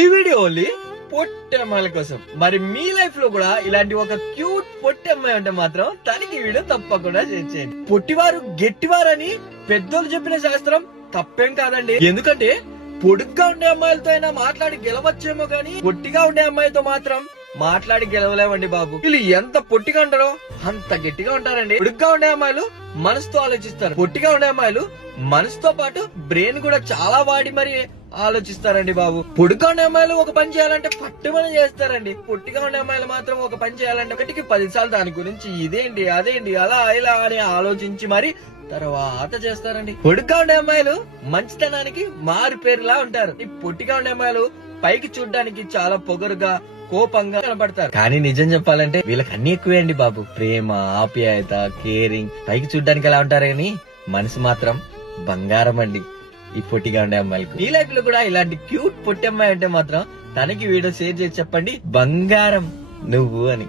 ఈ video only పొట్టి అమ్మాయిల కోసం. మరి మీ లైఫ్ లో కూడా ఇలాంటి ఒక క్యూట్ పొట్టి అమ్మాయి ఉంటే మాత్రం తనకి ఈ వీడియో తప్పకుండా షేర్ చేయండి. పొట్టివారు గట్టివారని పెద్దోళ్ళు చెప్పిన శాస్త్రం తప్పేం కాదండి. ఎందుకంటే పొడుగ్గా ఉండే అమ్మాయిలతో అయినా మాట్లాడి గెలవచ్చేమో గానీ పొట్టిగా ఉండే అమ్మాయితో మాత్రం మాట్లాడి గెలవలేమండి బాబు. వీళ్ళు ఎంత పొట్టిగా ఉంటారో అంత గట్టిగా ఉంటారండి. పొడుగ్గా ఉండే అమ్మాయిలు మనసుతో ఆలోచిస్తారు, పొట్టిగా ఉండే అమ్మాయిలు మనసుతో పాటు బ్రెయిన్ కూడా చాలా వాడి మరి ఆలోచిస్తారండి బాబు. పొడుగ్గా ఉండే అమ్మాయిలు ఒక పని చేయాలంటే పట్టుమని చేస్తారండి. పొట్టిగా ఉండే అమ్మాయిలు మాత్రం ఒక పని చేయాలంటే ఒకటికి 10 సార్లు దాని గురించి ఇదేంటి అదేంటి అలా ఇలా అని ఆలోచించి మరి తర్వాత చేస్తారండి. పొడుగ్గా ఉండే అమ్మాయిలు మంచితనానికి మారు పేరులా ఉంటారు. ఈ పొట్టిగా ఉండే అమ్మాయిలు పైకి చూడ్డానికి చాలా పొగరుగా కోపంగా కనపడతారు. కానీ నిజం చెప్పాలంటే వీళ్ళకి అన్ని ఎక్కువే అండి బాబు. ప్రేమ, ఆప్యాయత, కేరింగ్. పైకి చూడ్డానికి ఎలా ఉంటారు కానీ మనసు మాత్రం బంగారం అండి ఈ పొట్టిగా ఉండే అమ్మాయిలకు. ఈ లైఫ్ లో కూడా ఇలాంటి క్యూట్ పొట్టి అమ్మాయి అంటే మాత్రం తనకి వీడియో షేర్ చేసి చెప్పండి బంగారం నువ్వు అని.